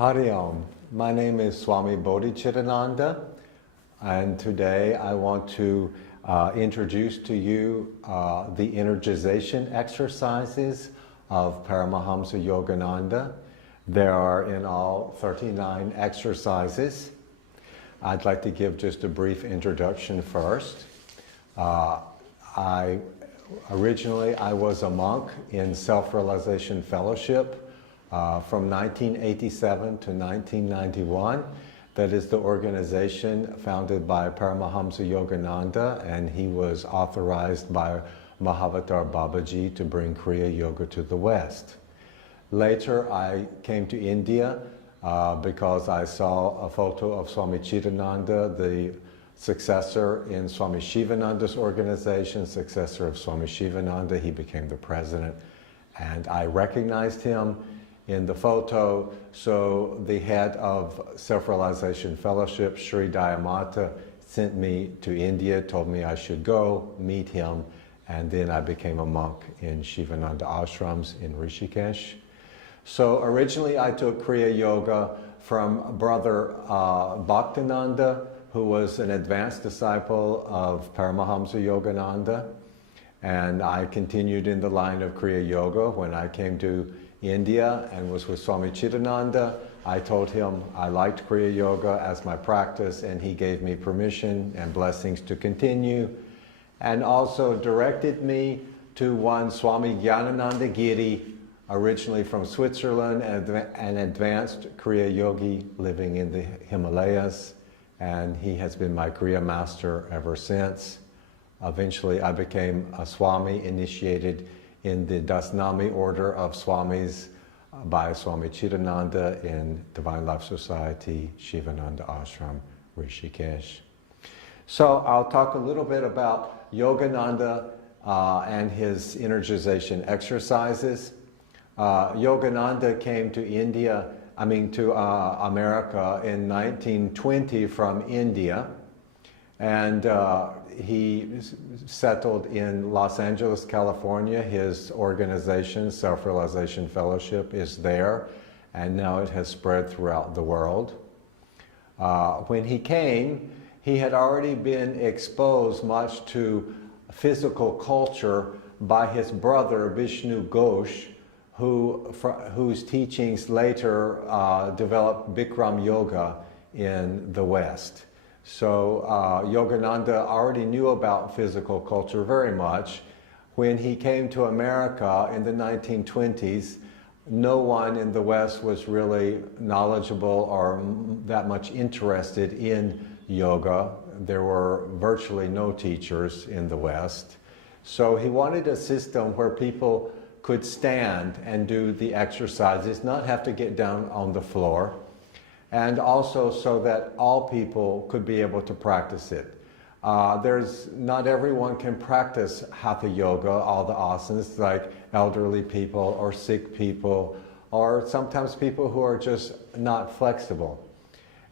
Hari Om. My name is Swami Bodhichitananda, and today I want to introduce to you the energization exercises of Paramahamsa Yogananda. There are in all 39 exercises. I'd like to give just a brief introduction first. Originally I was a monk in Self-Realization Fellowship from 1987 to 1991. That is the organization founded by Paramahamsa Yogananda, and he was authorized by Mahavatar Babaji to bring Kriya Yoga to the West. Later I came to India because I saw a photo of Swami Chitananda, the successor in Swami Shivananda's organization, successor of Swami Shivananda. He became the president, and I recognized him in the photo. So the head of Self-Realization Fellowship, Sri Dayamata, sent me to India, told me I should go meet him, and then I became a monk in Shivananda ashrams in Rishikesh. So originally I took Kriya Yoga from Brother Bhaktinanda, who was an advanced disciple of Paramahamsa Yogananda, and I continued in the line of Kriya Yoga. When I came to India and was with Swami Chitananda, I told him I liked Kriya Yoga as my practice, and he gave me permission and blessings to continue, and also directed me to one Swami Gyanananda Giri, originally from Switzerland, an advanced Kriya Yogi living in the Himalayas, and he has been my Kriya master ever since. Eventually I became a Swami, initiated in the Dasnami order of Swamis by Swami Chitananda in Divine Life Society, Shivananda Ashram, Rishikesh. So I'll talk a little bit about Yogananda and his energization exercises. Yogananda came to America in 1920 from India, and he settled in Los Angeles, California. His organization, Self-Realization Fellowship, is there, and now it has spread throughout the world. When he came, he had already been exposed much to physical culture by his brother Vishnu Ghosh, whose teachings later developed Bikram Yoga in the West. So Yogananda already knew about physical culture very much. When he came to America in the 1920s, no one in the West was really knowledgeable or that much interested in yoga. There were virtually no teachers in the West. So he wanted a system where people could stand and do the exercises, not have to get down on the floor, and also so that all people could be able to practice it. Not everyone can practice Hatha Yoga, all the asanas, like elderly people or sick people, or sometimes people who are just not flexible.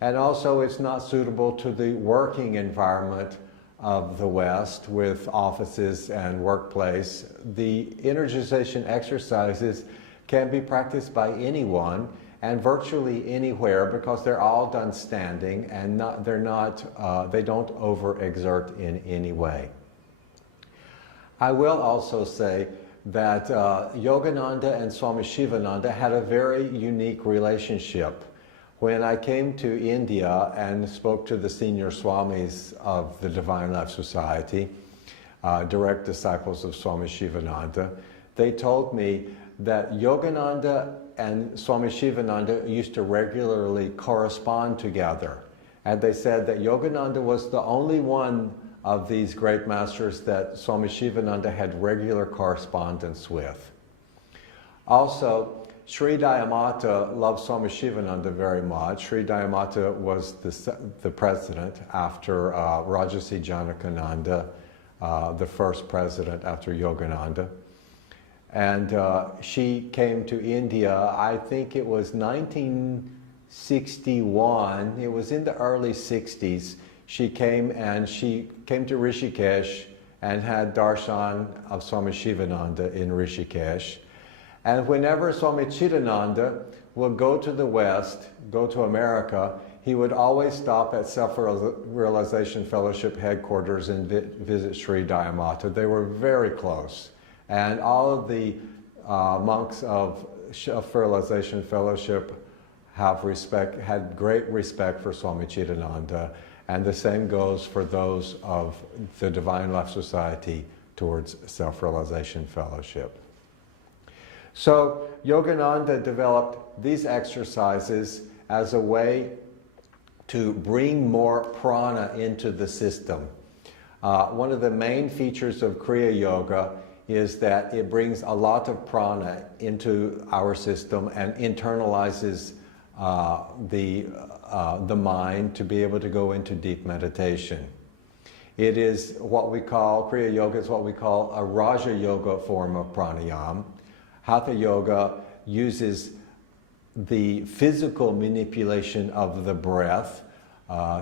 And also it's not suitable to the working environment of the West with offices and workplace. The energization exercises can be practiced by anyone and virtually anywhere, because they're all done standing, and they don't overexert in any way. I will also say that Yogananda and Swami Shivananda had a very unique relationship. When I came to India and spoke to the senior Swamis of the Divine Life Society, direct disciples of Swami Shivananda, they told me that Yogananda and Swami Shivananda used to regularly correspond together. And they said that Yogananda was the only one of these great masters that Swami Shivananda had regular correspondence with. Also, Sri Dayamata loved Swami Shivananda very much. Sri Dayamata was the president after Rajarsi Janakananda, the first president after Yogananda. And she came to India, I think it was 1961, it was in the early 60s. She came to Rishikesh and had darshan of Swami Shivananda in Rishikesh. And whenever Swami Chidananda would go to the West, go to America, he would always stop at Self-Realization Fellowship headquarters and visit Sri Dayamata. They were very close. And all of the monks of Self-Realization Fellowship had great respect for Swami Chidananda. And the same goes for those of the Divine Life Society towards Self-Realization Fellowship. So Yogananda developed these exercises as a way to bring more prana into the system. One of the main features of Kriya Yoga is that it brings a lot of prana into our system and internalizes the mind to be able to go into deep meditation. It is what we call, Kriya Yoga is what we call a Raja Yoga form of pranayama. Hatha Yoga uses the physical manipulation of the breath,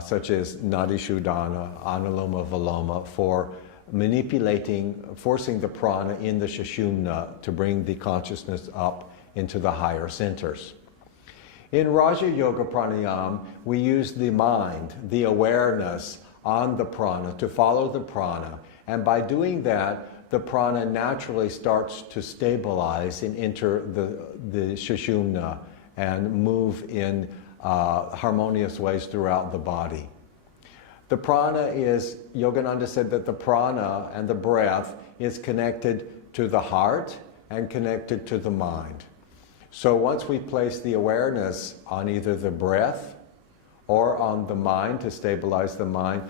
such as Nadi Shuddhana, Anuloma Viloma, for forcing the prana in the Sushumna to bring the consciousness up into the higher centers. In Raja Yoga Pranayama, we use the mind, the awareness on the prana to follow the prana. And by doing that, the prana naturally starts to stabilize and enter the Sushumna and move in harmonious ways throughout the body. The prana is, Yogananda said that the prana and the breath is connected to the heart and connected to the mind. So once we place the awareness on either the breath or on the mind to stabilize the mind,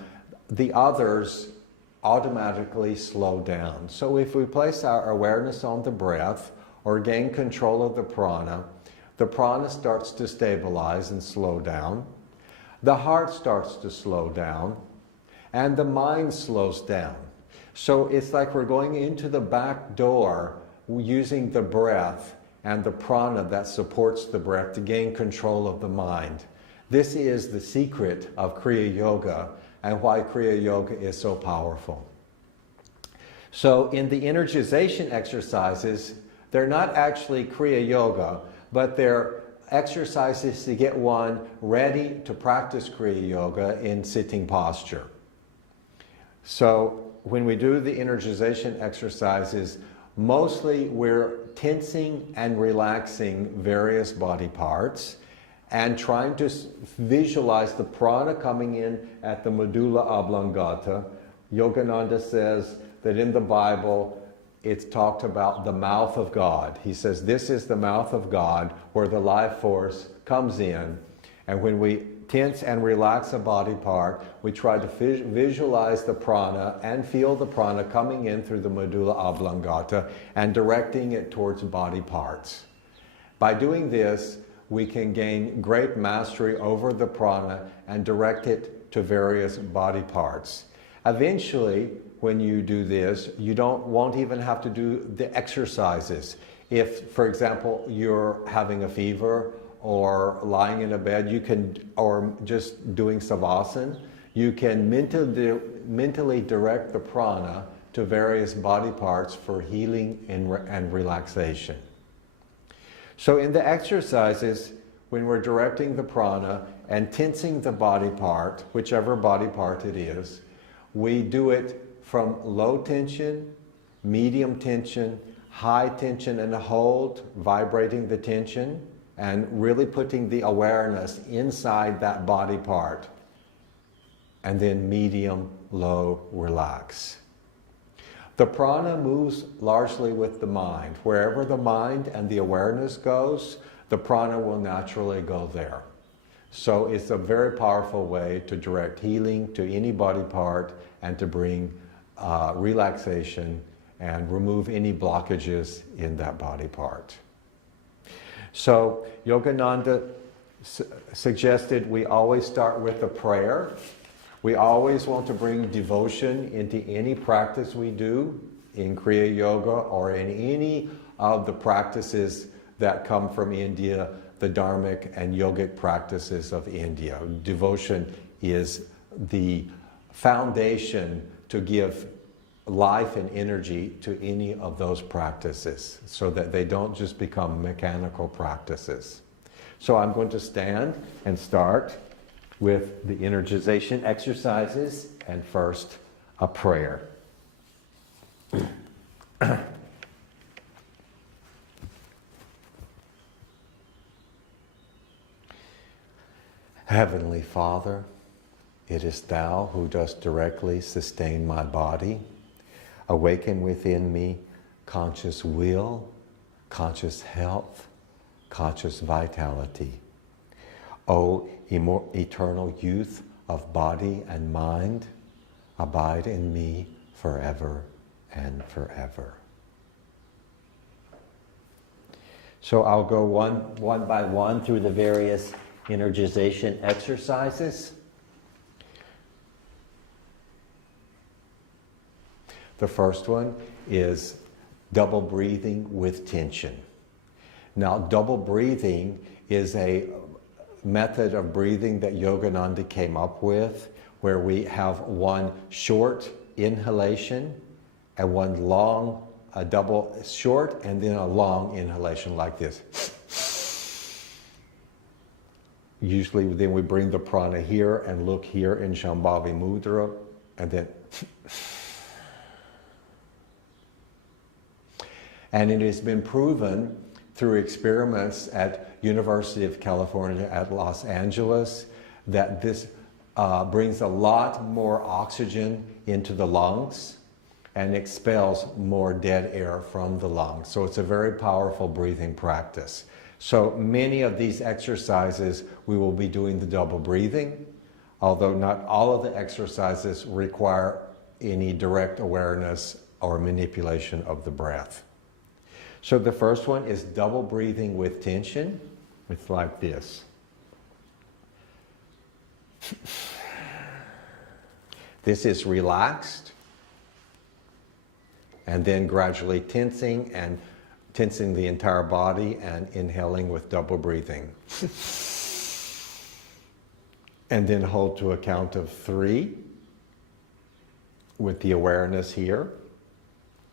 the others automatically slow down. So if we place our awareness on the breath or gain control of the prana starts to stabilize and slow down. The heart starts to slow down, and the mind slows down. So it's like we're going into the back door using the breath and the prana that supports the breath to gain control of the mind. This is the secret of Kriya Yoga and why Kriya Yoga is so powerful. So in the energization exercises, they're not actually Kriya Yoga, but they're exercises to get one ready to practice Kriya Yoga in sitting posture. So when we do the energization exercises, mostly we're tensing and relaxing various body parts and trying to visualize the prana coming in at the medulla oblongata. Yogananda says that in the Bible, it's talked about the mouth of God. He says this is the mouth of God where the life force comes in. And when we tense and relax a body part, we try to visualize the prana and feel the prana coming in through the medulla oblongata and directing it towards body parts. By doing this, we can gain great mastery over the prana and direct it to various body parts. Eventually, when you do this, you won't even have to do the exercises. If, for example, you're having a fever or lying in a bed, or just doing savasana, you can mentally direct the prana to various body parts for healing and relaxation. So in the exercises, when we're directing the prana and tensing the body part, whichever body part it is, we do it from low tension, medium tension, high tension and hold, vibrating the tension, and really putting the awareness inside that body part. And then medium, low, relax. The prana moves largely with the mind. Wherever the mind and the awareness goes, the prana will naturally go there. So it's a very powerful way to direct healing to any body part and to bring relaxation and remove any blockages in that body part. So Yogananda suggested we always start with a prayer. We always want to bring devotion into any practice we do in Kriya Yoga or in any of the practices that come from India, the dharmic and yogic practices of India. Devotion is the foundation to give life and energy to any of those practices so that they don't just become mechanical practices. So I'm going to stand and start with the energization exercises, and first a prayer. Heavenly Father, it is Thou who dost directly sustain my body. Awaken within me conscious will, conscious health, conscious vitality. O eternal youth of body and mind, abide in me forever and forever. So I'll go one by one through the various energization exercises. The first one is double breathing with tension. Now, double breathing is a method of breathing that Yogananda came up with, where we have one short inhalation and one long, a double short and then a long inhalation like this. Usually then we bring the prana here and look here in Shambhavi Mudra, and then and it has been proven through experiments at University of California at Los Angeles that this brings a lot more oxygen into the lungs and expels more dead air from the lungs. So it's a very powerful breathing practice. So many of these exercises we will be doing the double breathing, although not all of the exercises require any direct awareness or manipulation of the breath. So the first one is double breathing with tension. It's like this. This is relaxed, and then gradually tensing the entire body and inhaling with double breathing. And then hold to a count of 3 with the awareness here,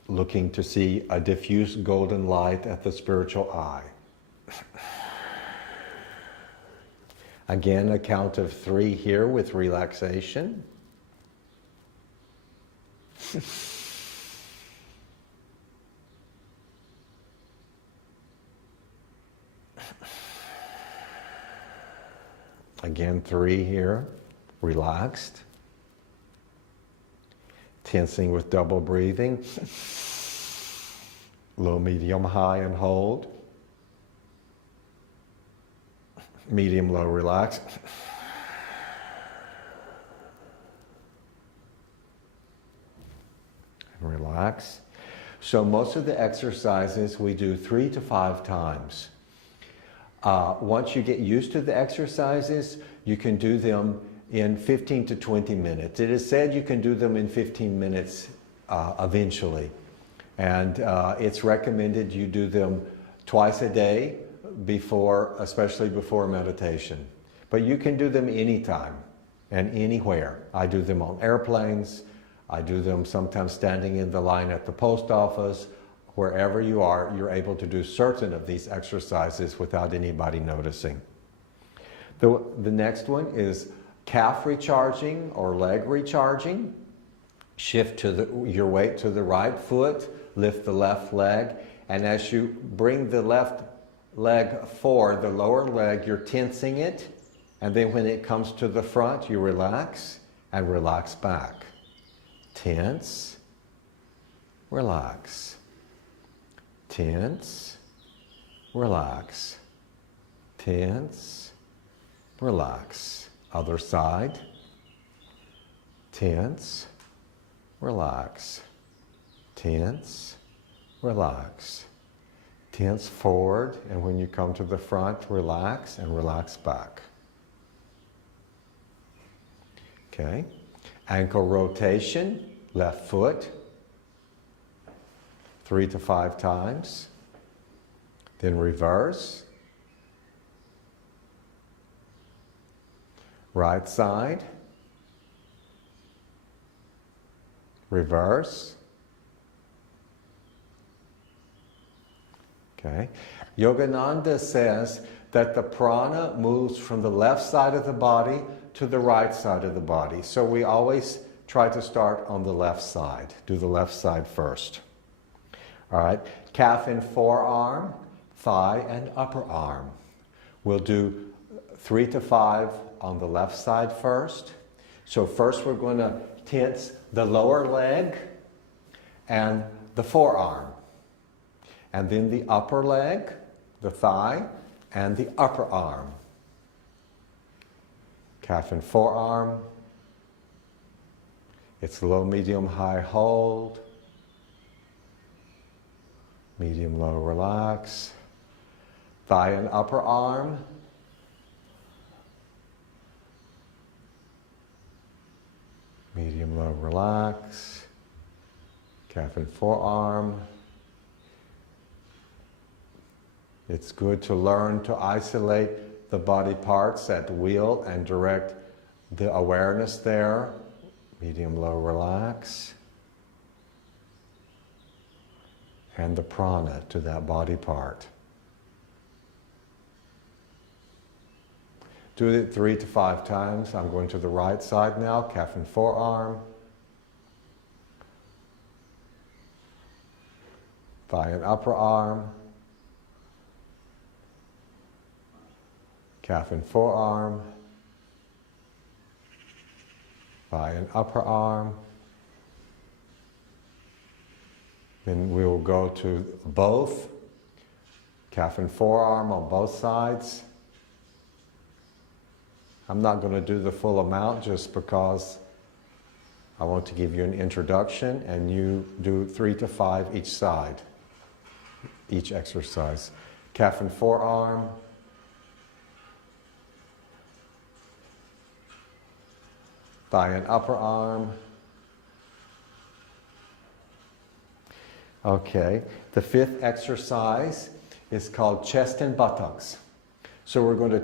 looking to see a diffuse golden light at the spiritual eye. Again, a count of 3 here with relaxation. Again, 3 here, relaxed. Tensing with double breathing. Low, medium, high, and hold. Medium, low, relax. And relax. So most of the exercises we do 3 to 5 times. Once you get used to the exercises, you can do them in 15 to 20 minutes. It is said you can do them in 15 minutes eventually. And it's recommended you do them twice a day, especially before meditation. But you can do them anytime and anywhere. I do them on airplanes. I do them sometimes standing in the line at the post office. Wherever you are, you're able to do certain of these exercises without anybody noticing. The next one is calf recharging or leg recharging. Shift your weight to the right foot, lift the left leg, and as you bring the left leg forward, the lower leg, you're tensing it, and then when it comes to the front, you relax and relax back. Tense, relax. Tense, relax. Tense, relax. Other side. Tense, relax. Tense, relax. Tense forward, and when you come to the front, relax and relax back. Okay. Ankle rotation, left foot. 3 to 5 times. Then reverse. Right side. Reverse. Okay. Yogananda says that the prana moves from the left side of the body to the right side of the body. So we always try to start on the left side. Do the left side first. All right. Calf and forearm, thigh and upper arm. We'll do 3 to 5 on the left side first. So first we're going to tense the lower leg and the forearm. And then the upper leg, the thigh, and the upper arm. Calf and forearm. It's low, medium, high hold. Medium, low, relax. Thigh and upper arm. Medium, low, relax. Calf and forearm. It's good to learn to isolate the body parts at will and direct the awareness there. Medium, low, relax. And the prana to that body part. Do it 3 to 5 times. I'm going to the right side now, calf and forearm. Thigh and upper arm. Calf and forearm. Thigh and upper arm. Then we will go to both, calf and forearm on both sides. I'm not going to do the full amount just because I want to give you an introduction, and you do 3 to 5 each side, each exercise. Calf and forearm. Thigh and upper arm. Okay, the 5th exercise is called chest and buttocks. So we're going to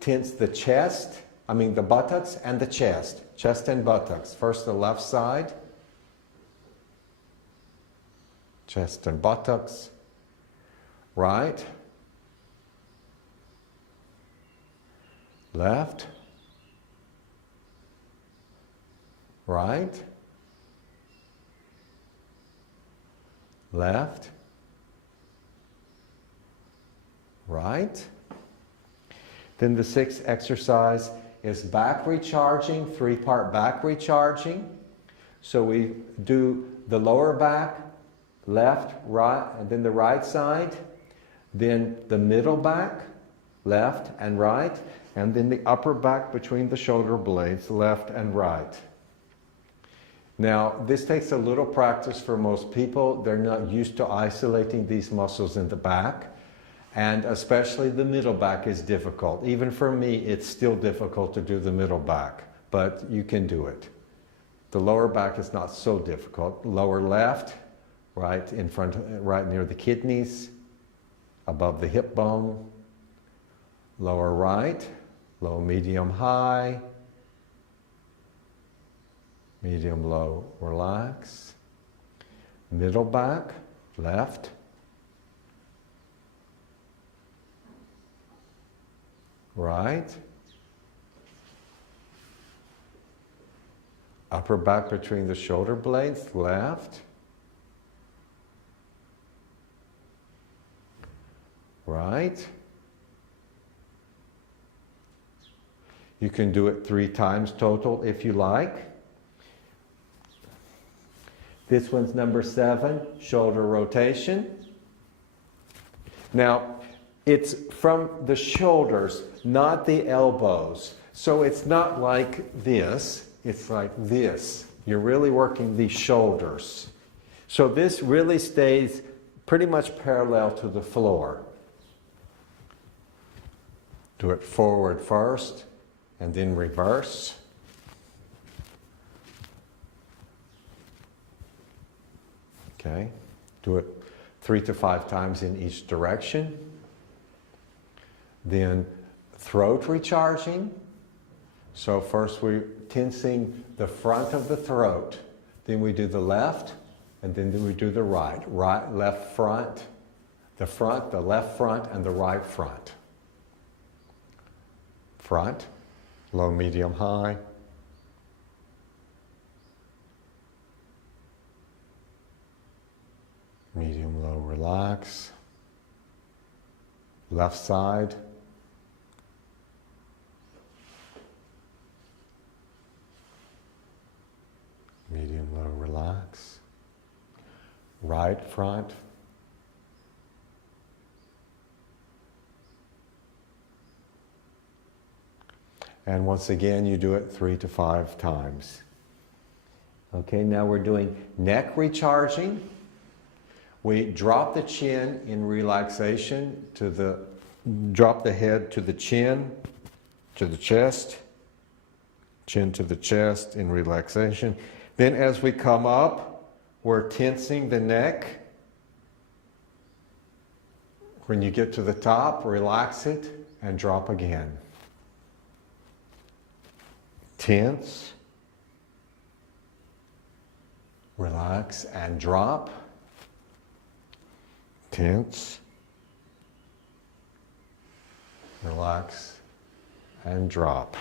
tense the the buttocks and the chest and buttocks. First the left side, chest and buttocks, right, left, right, left, right. Then the 6th exercise is back recharging, 3-part back recharging. So we do the lower back, left, right, and then the right side. Then the middle back, left and right. And then the upper back between the shoulder blades, left and right. Now, this takes a little practice for most people. They're not used to isolating these muscles in the back. And especially the middle back is difficult. Even for me, it's still difficult to do the middle back, but you can do it. The lower back is not so difficult. Lower left, right in front, right near the kidneys, above the hip bone. Lower right, low, medium, high. Medium, low, relax. Middle back, left. Right. Upper back between the shoulder blades, left. Right. You can do it 3 times total if you like. This one's number 7, shoulder rotation. Now, it's from the shoulders, not the elbows. So it's not like this, it's like this. You're really working the shoulders. So this really stays pretty much parallel to the floor. Do it forward first, and then reverse. Okay, do it 3 to 5 times in each direction. Then throat recharging. So first we're tensing the front of the throat. Then we do the left, and then we do the right. Right, left front, The front, the left front, and the right front. Front, low, medium, high. Medium, low, relax. Left side. Medium, low, relax. Right front. And once again, you do it 3 to 5 times. Okay, now we're doing neck recharging. We drop the chin in relaxation drop the head to the chin, to the chest, chin to the chest in relaxation. Then as we come up, we're tensing the neck. When you get to the top, relax it and drop again. Tense, relax and drop. Tense, relax and drop.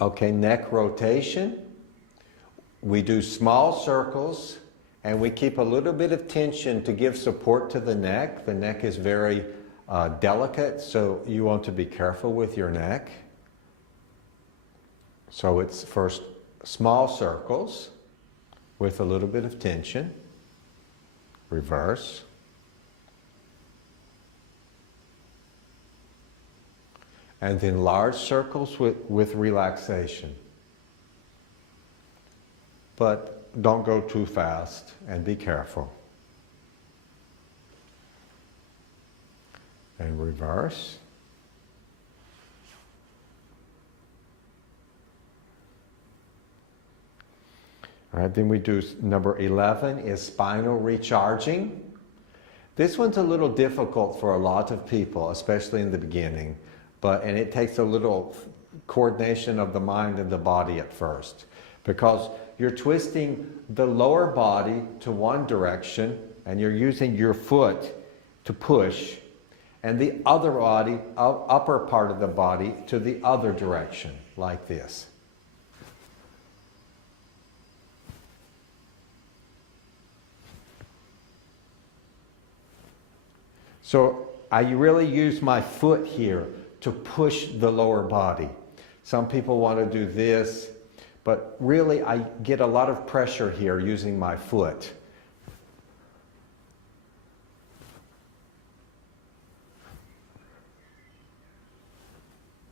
Okay, neck rotation. We do small circles and we keep a little bit of tension to give support to the neck. The neck is very delicate, so you want to be careful with your neck. So it's first small circles with a little bit of tension. Reverse. And then large circles with relaxation. But don't go too fast and be careful. And reverse. All right, then we do number 11 is spinal recharging. This one's a little difficult for a lot of people, especially in the beginning, and it takes a little coordination of the mind and the body at first, because you're twisting the lower body to one direction and you're using your foot to push, and the other body, upper part of the body, to the other direction, like this. So I really use my foot here to push the lower body. Some people want to do this, but really I get a lot of pressure here using my foot.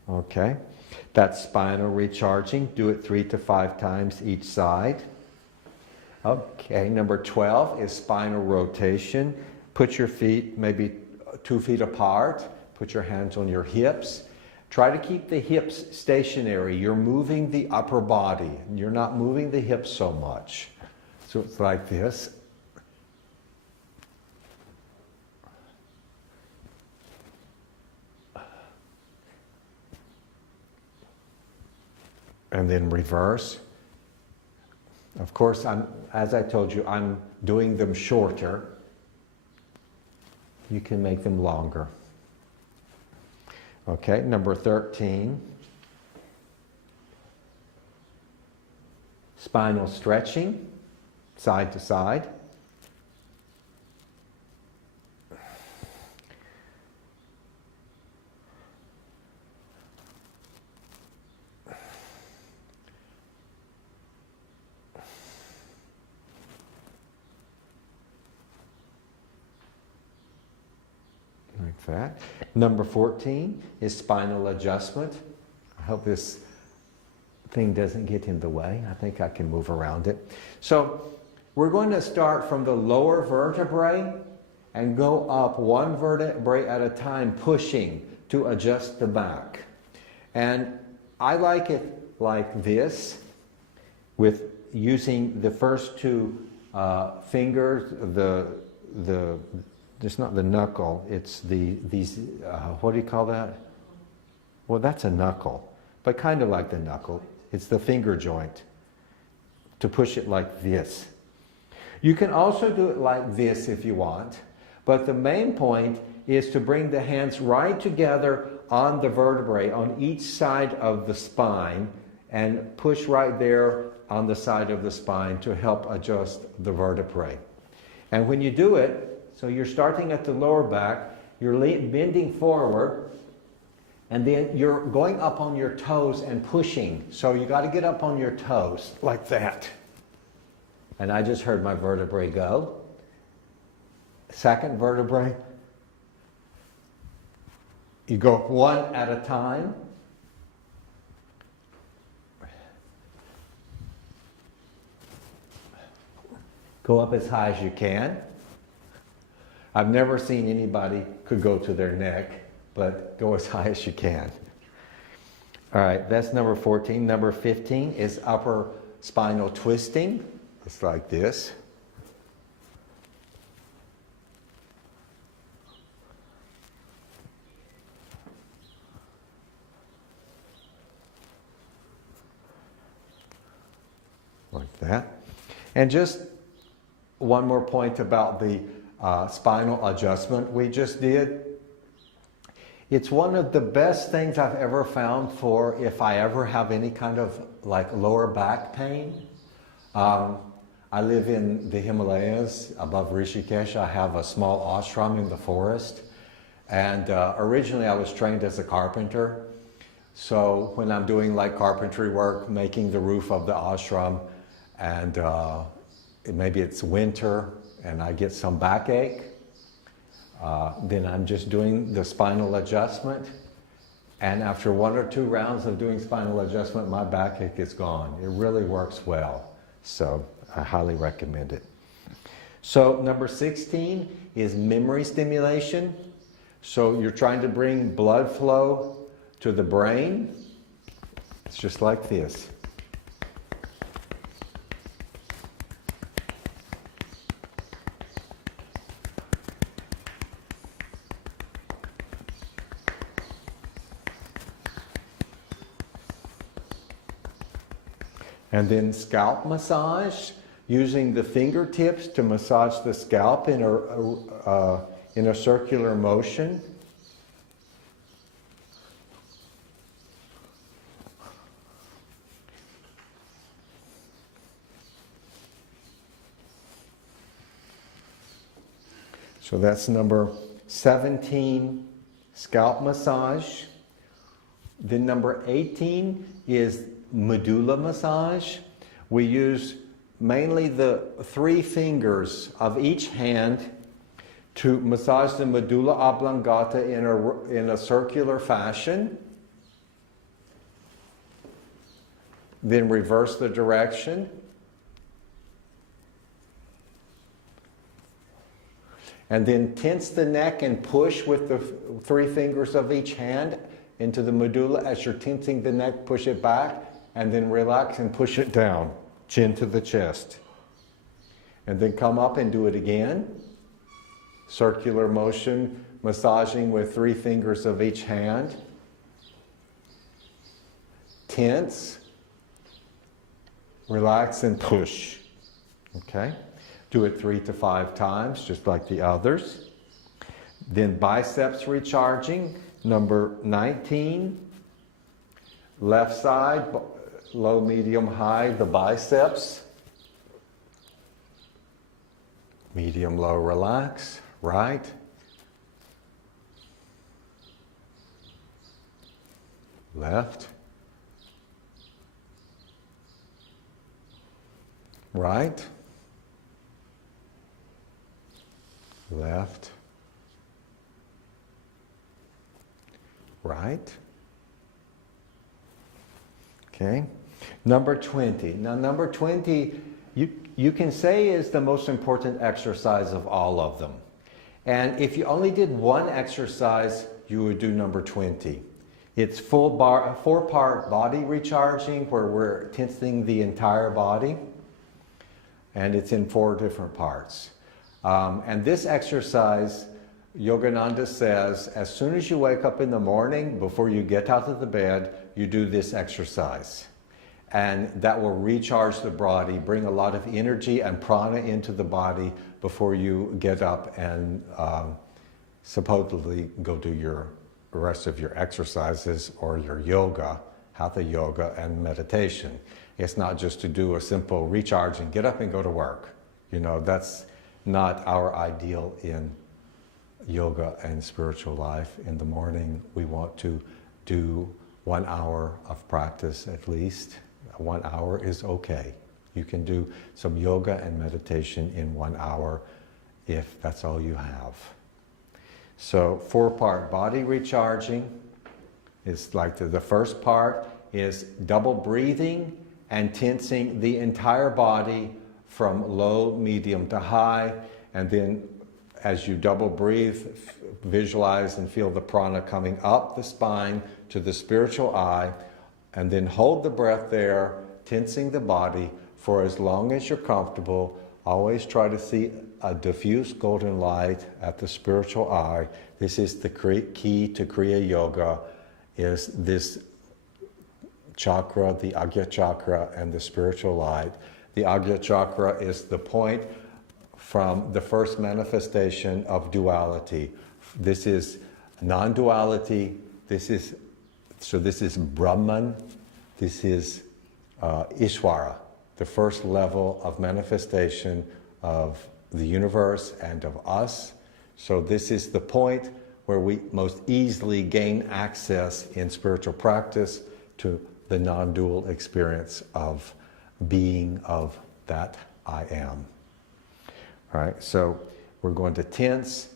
Okay, that's spinal recharging. Do it 3 to 5 times each side. Okay, number 12 is spinal rotation. Put your feet maybe 2 feet apart. Put your hands on your hips. Try to keep the hips stationary. You're moving the upper body. You're not moving the hips so much. So it's like this. And then reverse. Of course, as I told you, I'm doing them shorter. You can make them longer. Okay, number 13. Spinal stretching, side to side. Like that. Number 14 is spinal adjustment. I hope this thing doesn't get in the way. I think I can move around it. So we're going to start from the lower vertebrae and go up one vertebrae at a time, pushing to adjust the back. And I like it like this, with using the first 2 fingers, it's not the knuckle, it's these, what do you call that? Well, that's a knuckle, but kind of like the knuckle. It's the finger joint, to push it like this. You can also do it like this if you want, but the main point is to bring the hands right together on the vertebrae on each side of the spine and push right there on the side of the spine to help adjust the vertebrae. And when you do it, so you're starting at the lower back, you're bending forward, and then you're going up on your toes and pushing. So you got to get up on your toes like that. And I just heard my vertebrae go. Second vertebrae. You go one at a time. Go up as high as you can. I've never seen anybody could go to their neck, but go as high as you can. All right, that's number 14. Number 15 is upper spinal twisting. It's like this. Like that. And just one more point about the spinal adjustment we just did. It's one of the best things I've ever found for if I ever have any kind of like lower back pain. I live in the Himalayas above Rishikesh. I have a small ashram in the forest. And originally I was trained as a carpenter. So when I'm doing like carpentry work, making the roof of the ashram, and maybe it's winter and I get some backache, then I'm just doing the spinal adjustment. And after 1 or 2 rounds of doing spinal adjustment, my backache is gone. It really works well. So I highly recommend it. So number 16 is memory stimulation. So you're trying to bring blood flow to the brain. It's just like this. And then scalp massage, using the fingertips to massage the scalp in a circular motion. So that's number 17, scalp massage. Then number 18 is medulla massage. We use mainly the 3 fingers of each hand to massage the medulla oblongata in a circular fashion. Then reverse the direction. And then tense the neck and push with the 3 fingers of each hand into the medulla. As you're tensing the neck, push it back, and then relax and push it down, chin to the chest. And then come up and do it again. Circular motion, massaging with 3 fingers of each hand. Tense, relax, and push. Okay? Do it 3 to 5 times, just like the others. Then biceps recharging, number 19. Left side, low, medium, high, the biceps. Medium, low, relax. Right. Left. Right. Left. Right. Okay. Number 20. Now number 20, you can say is the most important exercise of all of them. And if you only did one exercise, you would do number 20. It's 4-part body recharging, where we're tensing the entire body. And it's in 4 different parts. And this exercise, Yogananda says, as soon as you wake up in the morning, before you get out of the bed, you do this exercise. and that will recharge the body, bring a lot of energy and prana into the body before you get up and supposedly go do your rest of your exercises or your yoga, hatha yoga and meditation. It's not just to do a simple recharge and get up and go to work. You know, that's not our ideal in yoga and spiritual life. In the morning, we want to do 1 hour of practice at least. 1 hour is okay. You can do some yoga and meditation in 1 hour if that's all you have. So 4-part body recharging is like the first part is double breathing and tensing the entire body from low, medium to high, and then as you double breathe, visualize and feel the prana coming up the spine to the spiritual eye, and then hold the breath there, tensing the body for as long as you're comfortable. Always try to see a diffuse golden light at the spiritual eye. This is the key to Kriya Yoga, is this chakra, the Agya chakra, and the spiritual light. The Agya chakra is the point from the first manifestation of duality. This is non-duality. This is Brahman. This is Ishvara, the first level of manifestation of the universe and of us. So this is the point where we most easily gain access in spiritual practice to the non-dual experience of being of that I am. All right, so we're going to tense,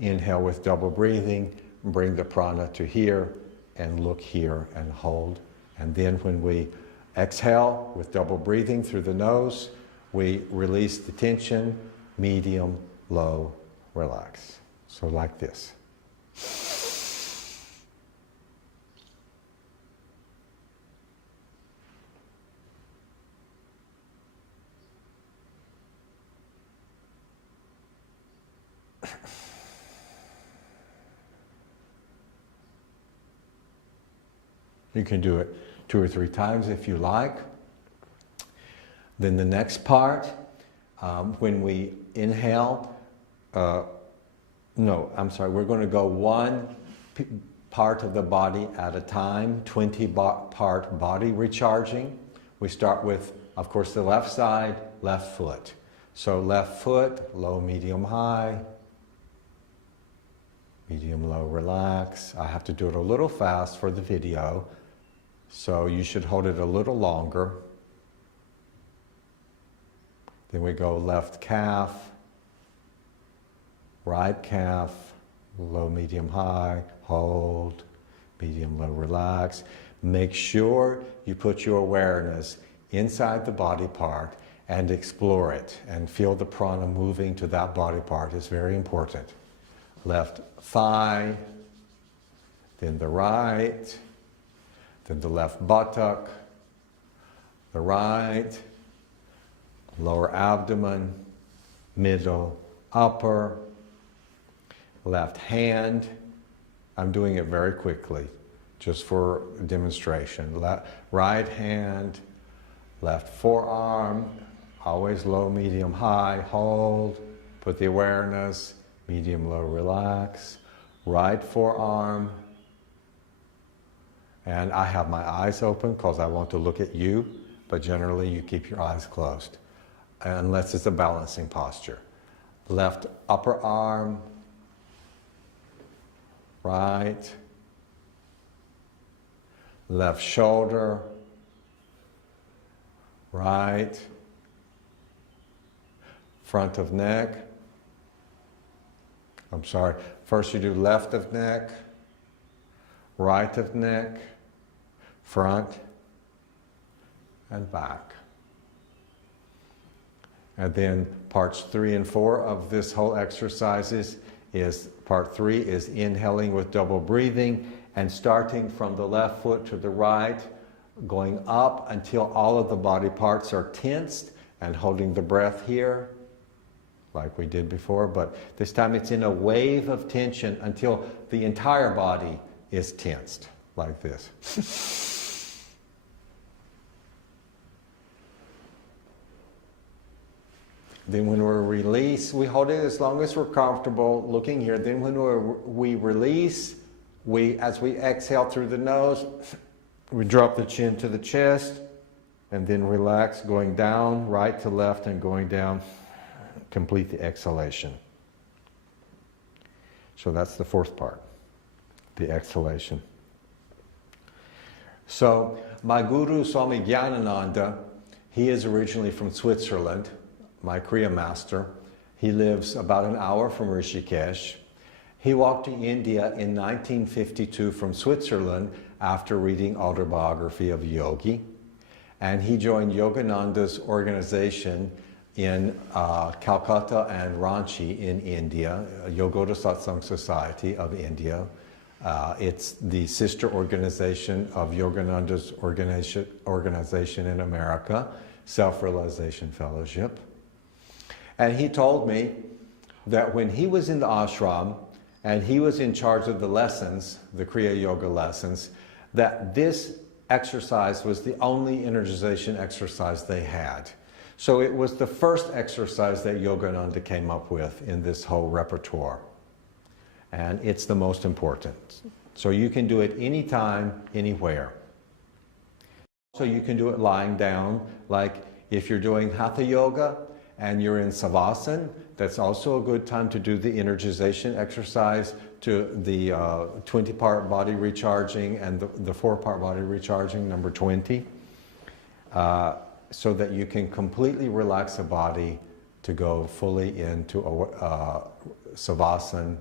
inhale with double breathing, bring the prana to here, and look here and hold. And then when we exhale with double breathing through the nose, we release the tension, medium, low, relax. So like this. You can do it 2 or 3 times if you like. Then the next part, when we inhale, we're going to go one part of the body at a time, 20-part body recharging. We start with, of course, the left side, left foot. So left foot, low, medium, high, medium, low, relax. I have to do it a little fast for the video, so you should hold it a little longer. Then we go left calf, right calf, low, medium, high, hold, medium, low, relax. Make sure you put your awareness inside the body part and explore it and feel the prana moving to that body part. It's very important. Left thigh, then the right, then the left buttock, the right, lower abdomen, middle, upper, left hand. I'm doing it very quickly, just for demonstration. Right hand, left forearm, always low, medium, high, hold, put the awareness, medium, low, relax. Right forearm, and I have my eyes open because I want to look at you, but generally you keep your eyes closed, unless it's a balancing posture. Left upper arm, right, left shoulder, right, front of neck. First you do left of neck, right of neck, front, and back. And then parts 3 and 4 of this whole exercise is part 3 is inhaling with double breathing and starting from the left foot to the right, going up until all of the body parts are tensed and holding the breath here, like we did before, but this time it's in a wave of tension until the entire body is tensed, like this. Then when we release, we hold it as long as we're comfortable looking here. Then when we release, as we exhale through the nose, we drop the chin to the chest and then relax, going down, right to left and going down. Complete the exhalation. So that's the fourth part, the exhalation. So my guru, Swami Gyanananda, he is originally from Switzerland, my Kriya master. He lives about an hour from Rishikesh. He walked to India in 1952 from Switzerland after reading Autobiography of a Yogi. And he joined Yogananda's organization in Calcutta and Ranchi in India, Yogoda Satsang Society of India. It's the sister organization of Yogananda's organization in America, Self-Realization Fellowship. And he told me that when he was in the ashram and he was in charge of the lessons, the Kriya Yoga lessons, that this exercise was the only energization exercise they had. So it was the first exercise that Yogananda came up with in this whole repertoire. And it's the most important. So you can do it anytime, anywhere. So you can do it lying down, like if you're doing Hatha Yoga and you're in Savasana, that's also a good time to do the energization exercise, to the 20-part body recharging and the 4-part body recharging, number 20, so that you can completely relax the body to go fully into Savasana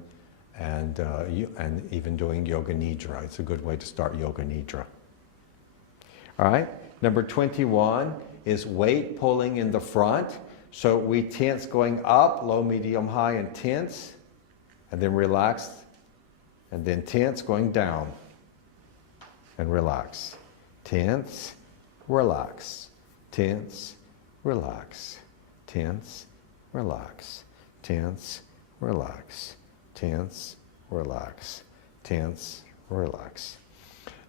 and even doing Yoga Nidra. It's a good way to start Yoga Nidra. All right, number 21 is weight pulling in the front. So we tense going up, low, medium, high, and tense, and then relax, and then tense going down, and relax. Tense, relax, tense, relax, tense, relax, tense, relax, tense, relax, tense, relax.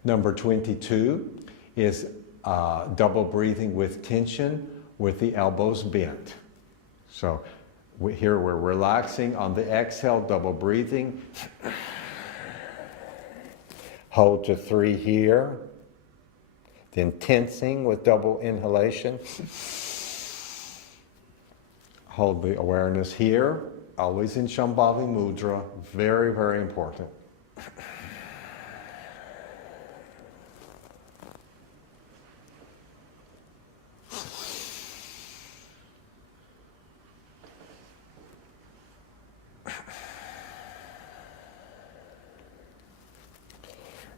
Number 22 is double breathing with tension, with the elbows bent. So here we're relaxing on the exhale, double breathing. Hold to 3 here. Then tensing with double inhalation. Hold the awareness here, always in Shambhavi Mudra. Very, very important.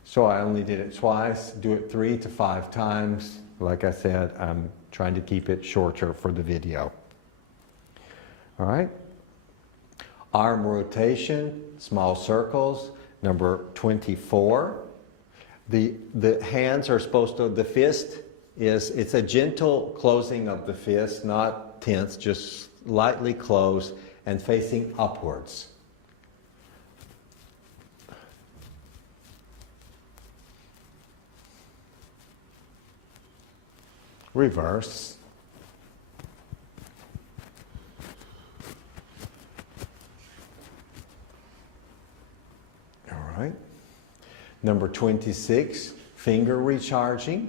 So I only did it twice, do it 3 to 5 times. Like I said, I'm trying to keep it shorter for the video. All right. Arm rotation, small circles, number 24. The hands are supposed to, the fist it's a gentle closing of the fist, not tense, just lightly closed and facing upwards. Reverse. All right. Number 26, finger recharging.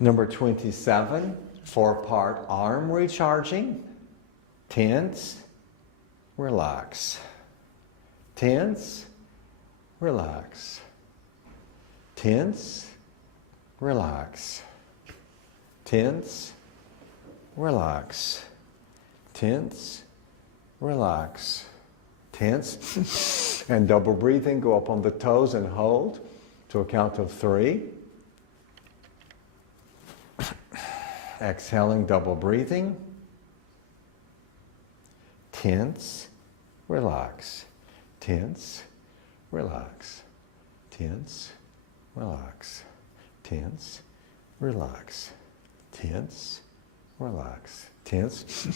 Number 27, 4-part arm recharging. Tense, relax. Tense, relax. Tense, relax. Tense, relax. Tense, relax. Tense. And double breathing, go up on the toes and hold to a count of 3. Exhaling, double breathing. Tense, relax. Tense, relax. Tense, relax, tense, relax, tense, relax, tense.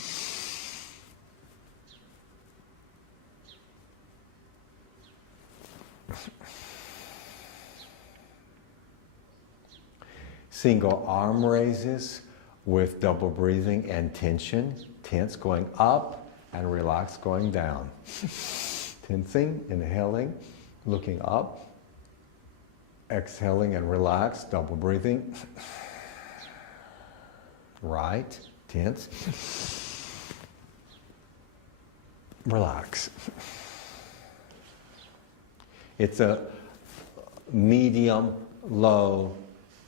Single arm raises with double breathing and tension. Tense going up and relax going down. Tensing, inhaling, looking up. Exhaling and relax, double breathing. Right, tense. Relax. It's a medium, low,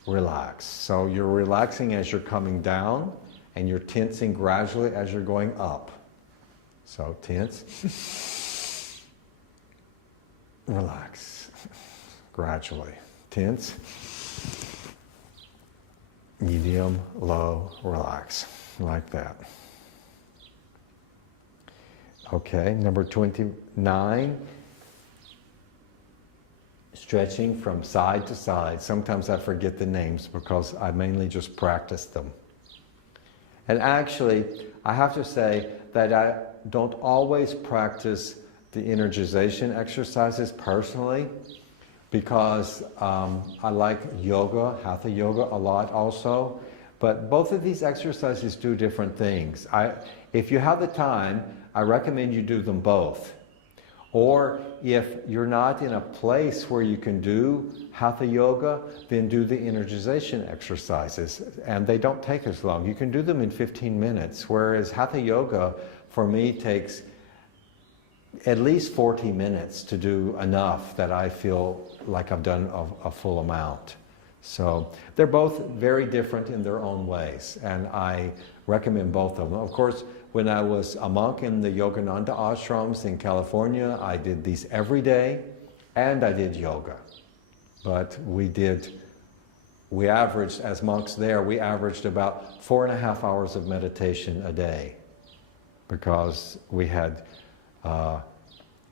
relax. So you're relaxing as you're coming down, and you're tensing gradually as you're going up. So tense, relax, gradually. Tense, medium, low, relax, like that. Okay, number 29. Stretching from side to side. Sometimes I forget the names because I mainly just practice them. And actually, I have to say that I don't always practice the energization exercises personally, because I like yoga, hatha yoga, a lot also. But both of these exercises do different things. If you have the time, I recommend you do them both. Or if you're not in a place where you can do hatha yoga, then do the energization exercises. And they don't take as long. You can do them in 15 minutes, whereas hatha yoga, for me, takes at least 40 minutes to do enough that I feel like I've done a full amount. So they're both very different in their own ways, and I recommend both of them. Of course, when I was a monk in the Yogananda ashrams in California, I did these every day, and I did yoga. But we averaged, as monks there, we averaged about 4.5 hours of meditation a day, because we had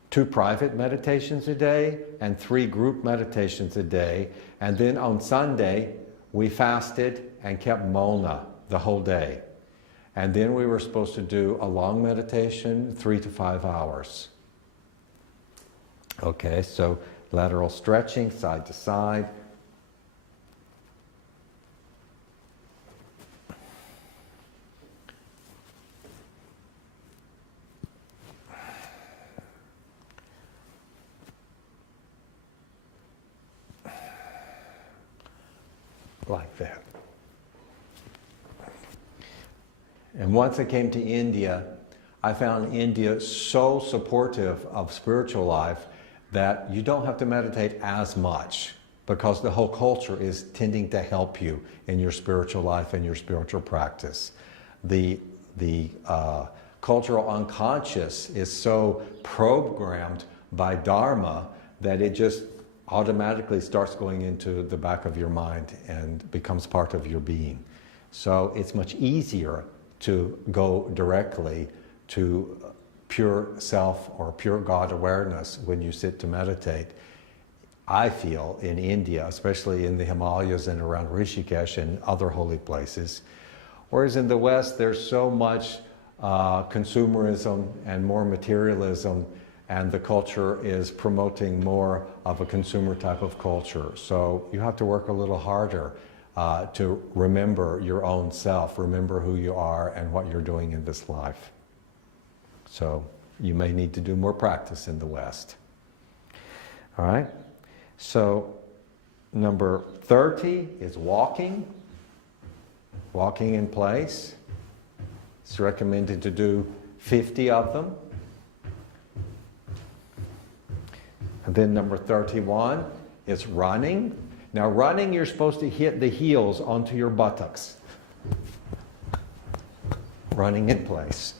2 private meditations a day and 3 group meditations a day. And then on Sunday, we fasted and kept mauna the whole day. And then we were supposed to do a long meditation, 3 to 5 hours. Okay, so lateral stretching, side to side. Like that. And once I came to India, I found India so supportive of spiritual life that you don't have to meditate as much, because the whole culture is tending to help you in your spiritual life and your spiritual practice. The cultural unconscious is so programmed by Dharma that it just automatically starts going into the back of your mind and becomes part of your being. So it's much easier to go directly to pure self or pure God awareness when you sit to meditate. I feel in India, especially in the Himalayas and around Rishikesh and other holy places. Whereas in the West, there's so much consumerism and more materialism, and the culture is promoting more of a consumer type of culture. So you have to work a little harder to remember your own self, remember who you are and what you're doing in this life. So you may need to do more practice in the West. All right? So number 30 is walking. Walking in place. It's recommended to do 50 of them. And then number 31 is running. Now running, you're supposed to hit the heels onto your buttocks. Running in place.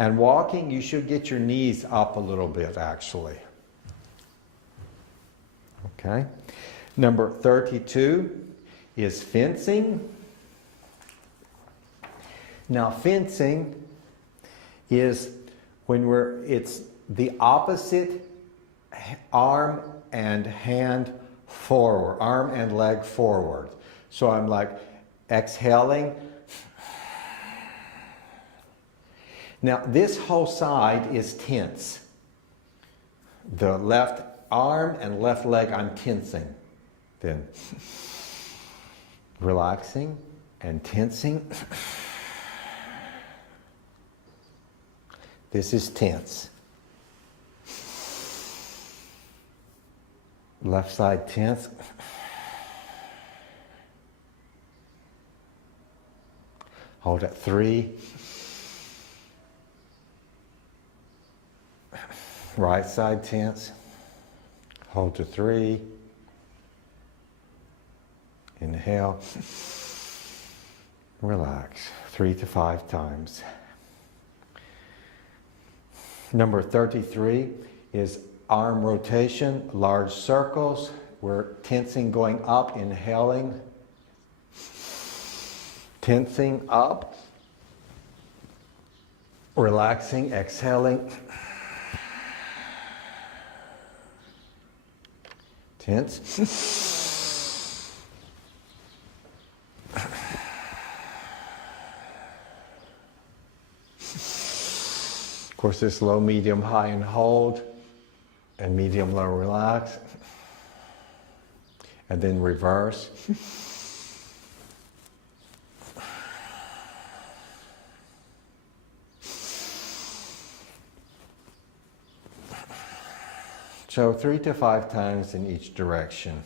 And walking, you should get your knees up a little bit, actually. Okay. Number 32 is fencing. Now fencing is when it's the opposite arm and hand forward, arm and leg forward. So I'm like exhaling. Now this whole side is tense. The left arm and left leg I'm tensing. Then relaxing and tensing. This is tense. Left side tense. Hold at 3. Right side tense. Hold to 3. Inhale. Relax. 3 to 5 times. Number 33 is arm rotation, large circles. We're tensing going up, inhaling. Tensing up. Relaxing, exhaling. Tense. Of course, this low, medium, high, and hold, and medium, low, relax, and then reverse. So 3 to 5 times in each direction.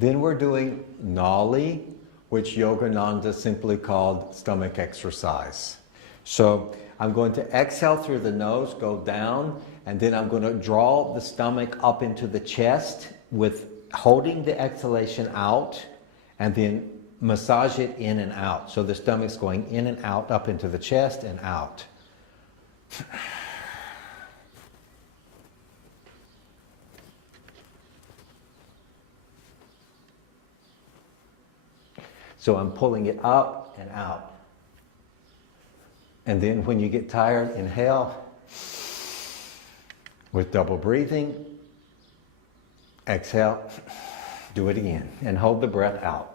Then we're doing Nali, which Yogananda simply called stomach exercise. So I'm going to exhale through the nose, go down, and then I'm going to draw the stomach up into the chest with holding the exhalation out, and then massage it in and out. So the stomach's going in and out, up into the chest and out. So I'm pulling it up and out. And then when you get tired, inhale with double breathing. Exhale, do it again, and hold the breath out.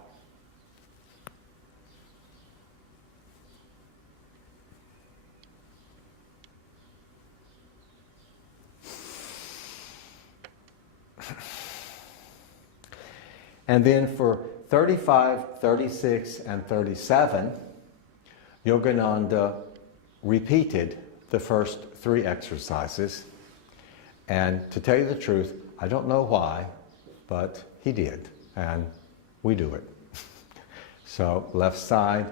And then for 35, 36, and 37, Yogananda repeated the first 3 exercises. And to tell you the truth, I don't know why, but he did, and we do it. So left side,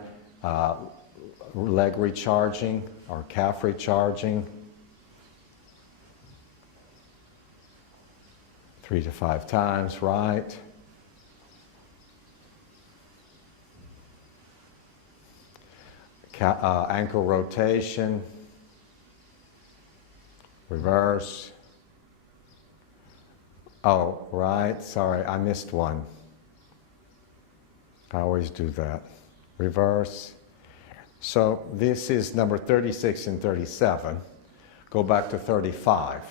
leg recharging or calf recharging. 3 to 5 times, right. Ankle rotation, reverse. Oh, right, sorry, I missed one. I always do that. Reverse. So this is number 36 and 37. Go back to 35.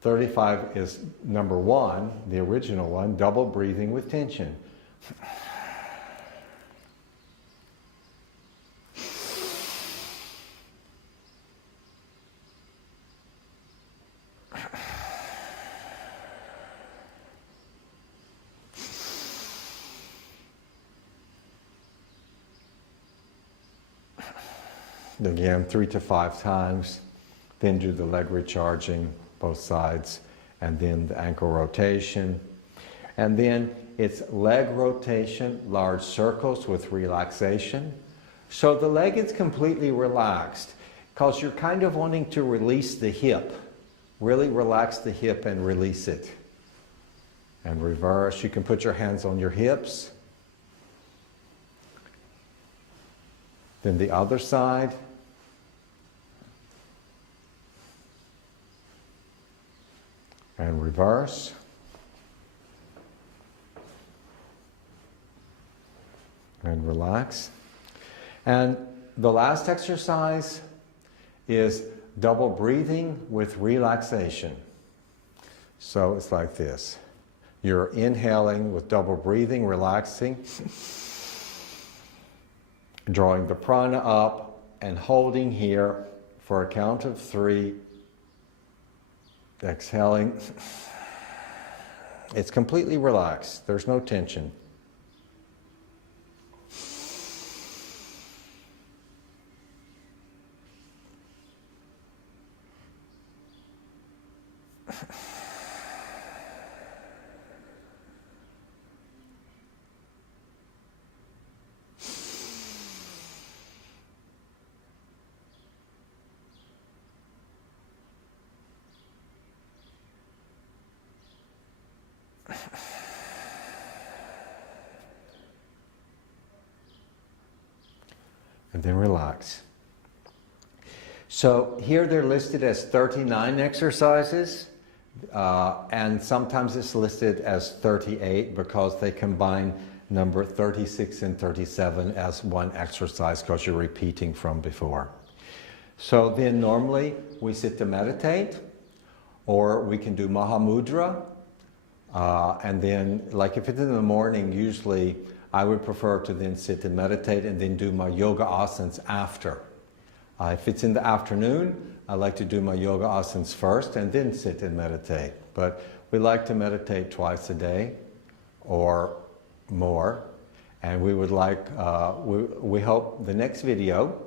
35 is number 1, the original one, double breathing with tension. Again, 3 to 5 times, then do the leg recharging, both sides, and then the ankle rotation. And then it's leg rotation, large circles with relaxation. So the leg is completely relaxed because you're kind of wanting to release the hip. Really relax the hip and release it. And reverse, you can put your hands on your hips. Then the other side. And reverse. And relax. And the last exercise is double breathing with relaxation. So it's like this. You're inhaling with double breathing, relaxing, drawing the prana up and holding here for a count of 3. Exhaling. It's completely relaxed. There's no tension. And then relax. So here they're listed as 39 exercises, and sometimes it's listed as 38 because they combine number 36 and 37 as one exercise because you're repeating from before. So then normally we sit to meditate, or we can do Mahamudra, and then like if it's in the morning, usually I would prefer to then sit and meditate and then do my yoga asanas after. If it's in the afternoon, I like to do my yoga asanas first and then sit and meditate. But we like to meditate twice a day or more. And we would like, we hope the next video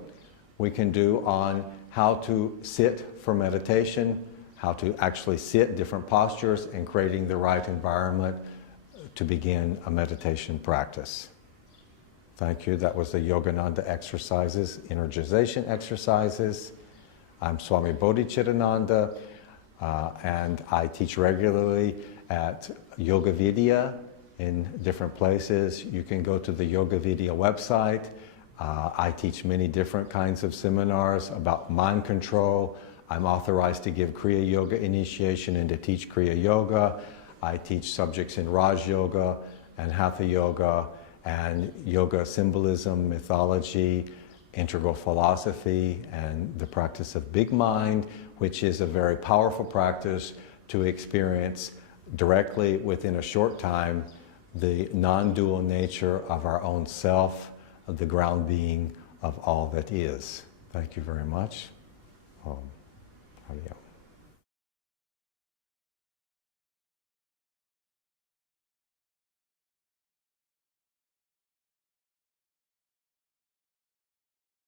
we can do on how to sit for meditation, how to actually sit, different postures, and creating the right environment to begin a meditation practice. Thank you. That was the Yogananda exercises, energization exercises. I'm Swami Bodhichitananda, and I teach regularly at Yoga Vidya in different places. You can go to the Yoga Vidya website. I teach many different kinds of seminars about mind control. I'm authorized to give Kriya Yoga initiation and to teach Kriya Yoga. I teach subjects in Raj Yoga and Hatha Yoga and yoga symbolism, mythology, integral philosophy, and the practice of big mind, which is a very powerful practice to experience directly within a short time the non-dual nature of our own self, of the ground being of all that is. Thank you very much. Om Hariya.